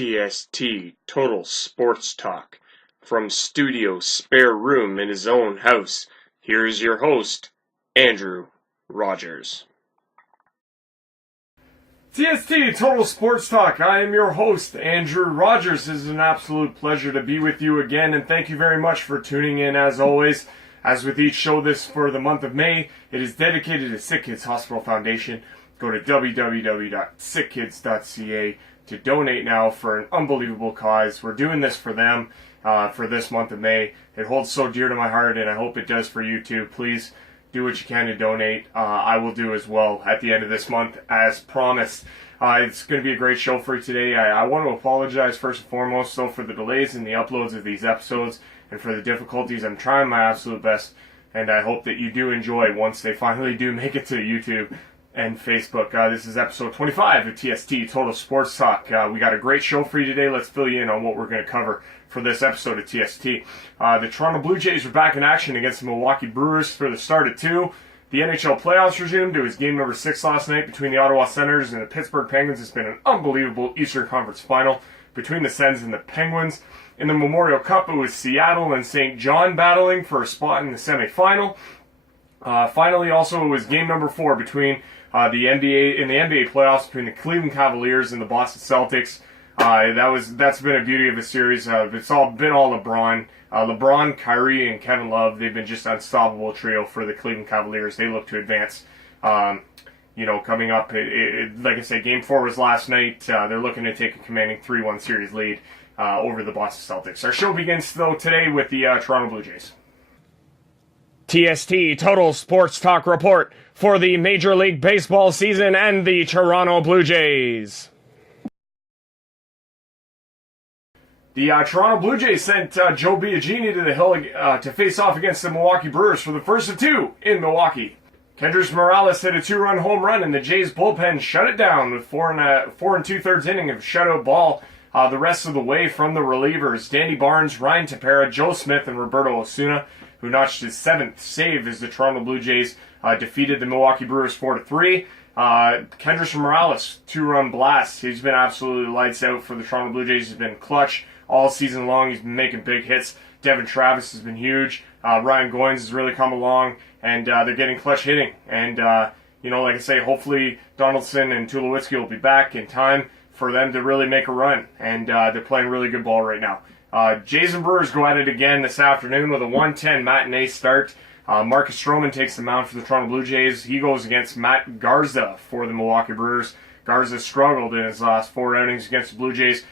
TST Total Sports Talk from Studio Spare Room in his own house. Here is your host, Andrew Rogers. TST Total Sports Talk. I am your host, Andrew Rogers. It is an absolute pleasure to be with you again, and thank you very much for tuning in as always. As with each show this for the month of May, it is dedicated to Sick Kids Hospital Foundation. Go to www.sickkids.ca to donate now for an unbelievable cause. We're doing this for them for this month of May. It holds so dear to my heart, and I hope it does for you too. Please do what you can to donate. I will do as well at the end of this month, as promised. It's going to be a great show for you today. I want to apologize first and foremost for the delays in the uploads of these episodes and for the difficulties. I'm trying my absolute best, and I hope that you do enjoy once they finally do make it to YouTube and Facebook. This is episode 25 of TST Total Sports Talk. We got a great show for you today. Let's fill you in on what we're going to cover for this episode of TST. The Toronto Blue Jays are back in action against the Milwaukee Brewers for the start of two. The NHL playoffs resumed. It was game number 6 last night between the Ottawa Senators and the Pittsburgh Penguins. It's been an unbelievable Eastern Conference final between the Sens and the Penguins. In the Memorial Cup, it was Seattle and St. John battling for a spot in the semifinal. Finally, also, it was game number 4 between the NBA playoffs between the Cleveland Cavaliers and the Boston Celtics. That's been a beauty of a series. It's all been all LeBron. LeBron, Kyrie, and Kevin Love, they've been just an unstoppable trio for the Cleveland Cavaliers. They look to advance. Coming up, like I said, Game 4 was last night. They're looking to take a commanding 3-1 series lead over the Boston Celtics. Our show begins, though, today with the Toronto Blue Jays. TST Total Sports Talk report for the Major League Baseball season and the Toronto Blue Jays. The Toronto Blue Jays sent Joe Biagini to the hill to face off against the Milwaukee Brewers for the first of 2 in Milwaukee. Kendrys Morales hit a 2-run home run, and the Jays bullpen shut it down with 4 2/3 inning of shutout ball the rest of the way from the relievers. Danny Barnes, Ryan Tepera, Joe Smith, and Roberto Osuna, who notched his 7th save as the Toronto Blue Jays defeated the Milwaukee Brewers 4-3. Kendrys Morales, 2-run blast. He's been absolutely lights out for the Toronto Blue Jays. He's been clutch all season long. He's been making big hits. Devin Travis has been huge. Ryan Goins has really come along, and they're getting clutch hitting. And, like I say, hopefully Donaldson and Tulowitzki will be back in time for them to really make a run. And they're playing really good ball right now. Jays and Brewers go at it again this afternoon with a 1:10 matinee start. Marcus Stroman takes the mound for the Toronto Blue Jays. He goes against Matt Garza for the Milwaukee Brewers. Garza struggled in his last 4 outings against the Blue Jays.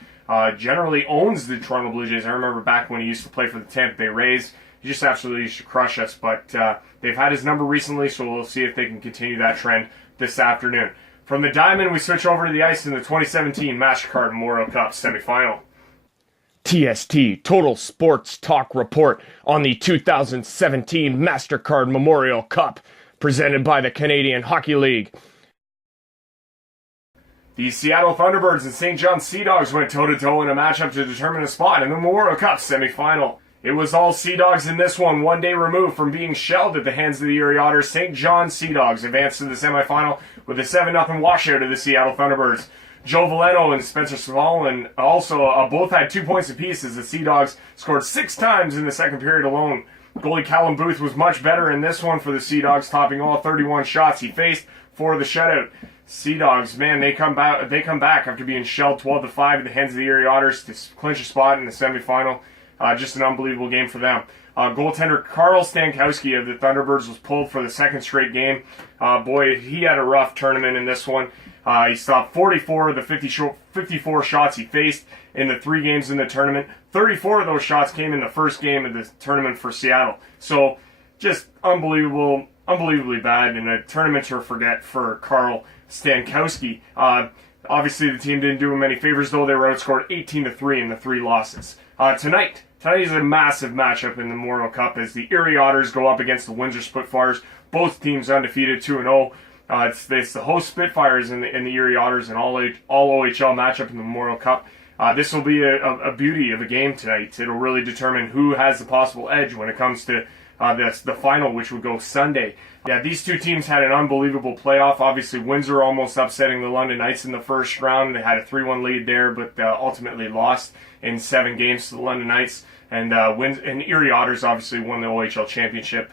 Generally owns the Toronto Blue Jays. I remember back when he used to play for the Tampa Bay Rays. He just absolutely used to crush us, but they've had his number recently, so we'll see if they can continue that trend this afternoon. From the diamond, we switch over to the ice in the 2017 MASTERCARD Memorial Cup semifinal. TST Total Sports Talk report on the 2017 MasterCard Memorial Cup, presented by the Canadian Hockey League. The Seattle Thunderbirds and St. John Sea Dogs went toe-to-toe in a matchup to determine a spot in the Memorial Cup semifinal. It was all Sea Dogs in this one day removed from being shelled at the hands of the Erie Otters. St. John Sea Dogs advanced to the semifinal with a 7-0 washout of the Seattle Thunderbirds. Joe Valeno and Spencer Svalin also both had 2 points apiece as the Sea Dogs scored 6 times in the second period alone. Goalie Callum Booth was much better in this one for the Sea Dogs, topping all 31 shots he faced for the shutout. Sea Dogs, man, they come back after being shelled 12-5 at the hands of the Erie Otters to clinch a spot in the semifinal. Just an unbelievable game for them. Goaltender Carl Stankowski of the Thunderbirds was pulled for the 2nd straight game. He had a rough tournament in this one. He stopped 44 of the 54 shots he faced in the 3 games in the tournament. 34 of those shots came in the first game of the tournament for Seattle. So, just unbelievably bad, and a tournament to forget for Carl Stankowski. Obviously, the team didn't do him any favors, though. They were outscored 18-3 in the 3 losses. Tonight is a massive matchup in the Memorial Cup as the Erie Otters go up against the Windsor Spitfires. Both teams undefeated, 2-0. It's the host Spitfires and the Erie Otters, an all OHL matchup in the Memorial Cup. This will be a beauty of a game tonight. It'll really determine who has the possible edge when it comes to That's the final, which would go Sunday. Yeah, these two teams had an unbelievable playoff. Obviously, Windsor almost upsetting the London Knights in the first round. They had a 3-1 lead there, but ultimately lost in 7 games to the London Knights. And Erie Otters obviously won the OHL championship.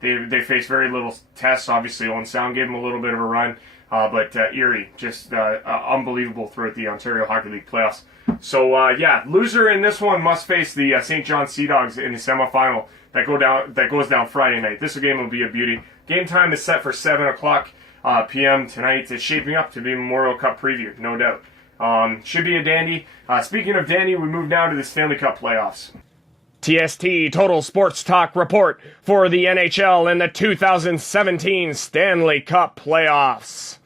They faced very little tests. Obviously, Owen Sound gave them a little bit of a run. But Erie, just unbelievable throughout the Ontario Hockey League playoffs. So, loser in this one must face the St. John Sea Dogs in the semifinal that goes down Friday night. This game will be a beauty. Game time is set for 7 o'clock p.m. tonight. It's shaping up to be a Memorial Cup preview, no doubt. Should be a dandy. Speaking of dandy, we move now to the Stanley Cup playoffs. TST Total Sports Talk report for the NHL in the 2017 Stanley Cup playoffs.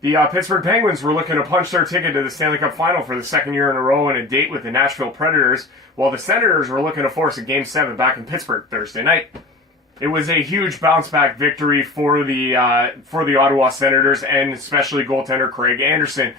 The Pittsburgh Penguins were looking to punch their ticket to the Stanley Cup final for the second year in a row in a date with the Nashville Predators, while the Senators were looking to force a Game 7 back in Pittsburgh Thursday night. It was a huge bounce-back victory for the Ottawa Senators, and especially goaltender Craig Anderson,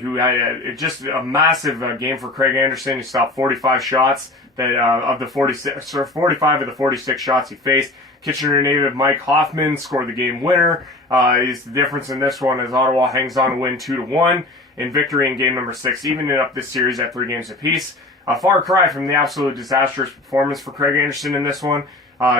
who had just a massive game for Craig Anderson. He stopped 45 shots of the 45 of the 46 shots he faced. Kitchener native Mike Hoffman scored the game winner. Is the difference in this one as Ottawa hangs on to win 2-1 in victory in game number 6, evening up this series at 3 games apiece. A far cry from the absolute disastrous performance for Craig Anderson in this one.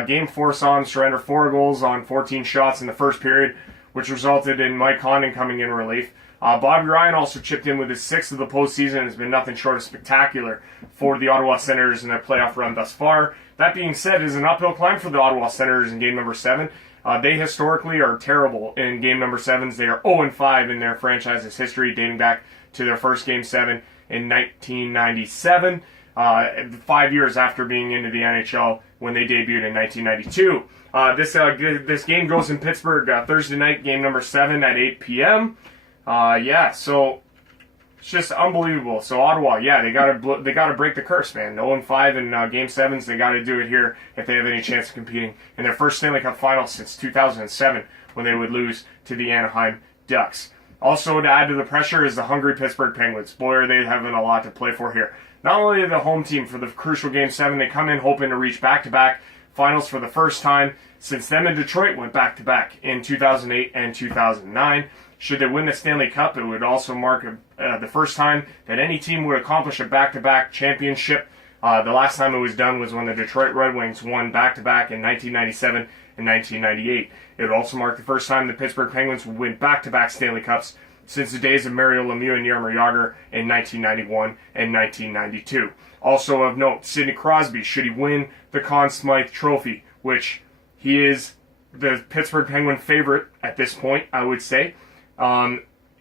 Game 4 saw him surrender 4 goals on 14 shots in the first period, which resulted in Mike Condon coming in relief. Bobby Ryan also chipped in with his 6th of the postseason and has been nothing short of spectacular for the Ottawa Senators in their playoff run thus far. That being said, it is an uphill climb for the Ottawa Senators in game number 7. They historically are terrible in game number 7s. They are 0-5 in their franchise's history, dating back to their first game 7 in 1997, 5 years after being into the NHL when they debuted in 1992. This game goes in Pittsburgh Thursday night, game number 7 at 8 p.m. So it's just unbelievable. So Ottawa, they gotta break the curse, man. 0-5 in Game 7s. They gotta do it here if they have any chance of competing in their first Stanley Cup final since 2007, when they would lose to the Anaheim Ducks. Also, to add to the pressure is the hungry Pittsburgh Penguins. Boy, are they having a lot to play for here. Not only the home team for the crucial Game 7, they come in hoping to reach back-to-back finals for the first time since them and Detroit went back-to-back in 2008 and 2009. Should they win the Stanley Cup, it would also mark the first time that any team would accomplish a back-to-back championship. The last time it was done was when the Detroit Red Wings won back-to-back in 1997 and 1998. It would also mark the first time the Pittsburgh Penguins would win back-to-back Stanley Cups since the days of Mario Lemieux and Jaromir Jagr in 1991 and 1992. Also of note, Sidney Crosby, should he win the Conn Smythe Trophy, which he is the Pittsburgh Penguin favorite at this point, I would say.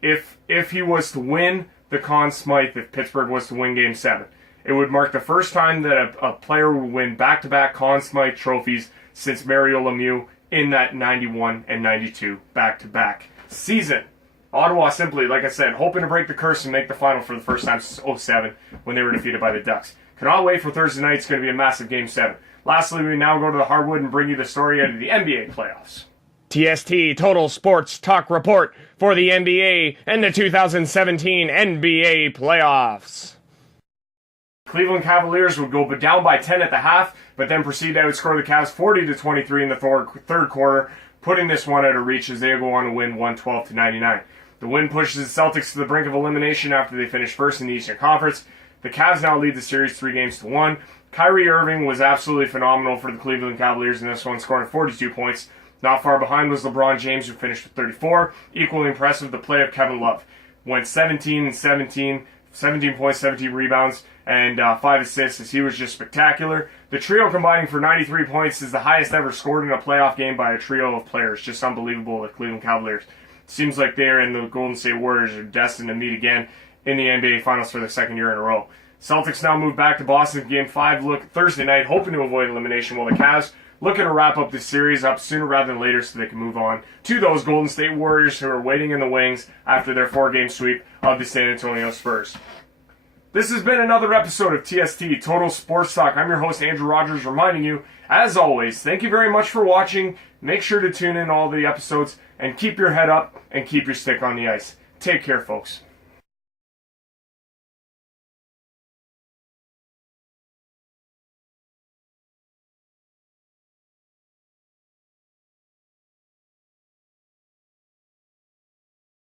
If he was to win the Conn Smythe, if Pittsburgh was to win Game 7, it would mark the first time that a player would win back-to-back Conn Smythe trophies since Mario Lemieux in that 91 and 92 back-to-back season. Ottawa simply, like I said, hoping to break the curse and make the final for the first time since 2007 when they were defeated by the Ducks. Cannot wait for Thursday night. It's going to be a massive Game 7. Lastly, we now go to the hardwood and bring you the story out of the NBA playoffs. TST Total Sports Talk report for the NBA and the 2017 NBA playoffs. Cleveland Cavaliers would go down by 10 at the half, but then proceed to outscore the Cavs 40-23 in the third quarter, putting this one out of reach as they go on to win 112-99. The win pushes the Celtics to the brink of elimination after they finish first in the Eastern Conference. The Cavs now lead the series 3-1. Kyrie Irving was absolutely phenomenal for the Cleveland Cavaliers in this one, scoring 42 points. Not far behind was LeBron James, who finished with 34. Equally impressive, the play of Kevin Love. Went 17 points, 17 rebounds, and 5 assists as he was just spectacular. The trio combining for 93 points is the highest ever scored in a playoff game by a trio of players. Just unbelievable, the Cleveland Cavaliers. Seems like they and the Golden State Warriors are destined to meet again in the NBA Finals for the second year in a row. Celtics now move back to Boston for Game 5 Thursday night, hoping to avoid elimination, while the Cavs looking to wrap up this series up sooner rather than later so they can move on to those Golden State Warriors who are waiting in the wings after their 4-game sweep of the San Antonio Spurs. This has been another episode of TST, Total Sports Talk. I'm your host, Andrew Rogers, reminding you, as always, thank you very much for watching. Make sure to tune in all the episodes and keep your head up and keep your stick on the ice. Take care, folks.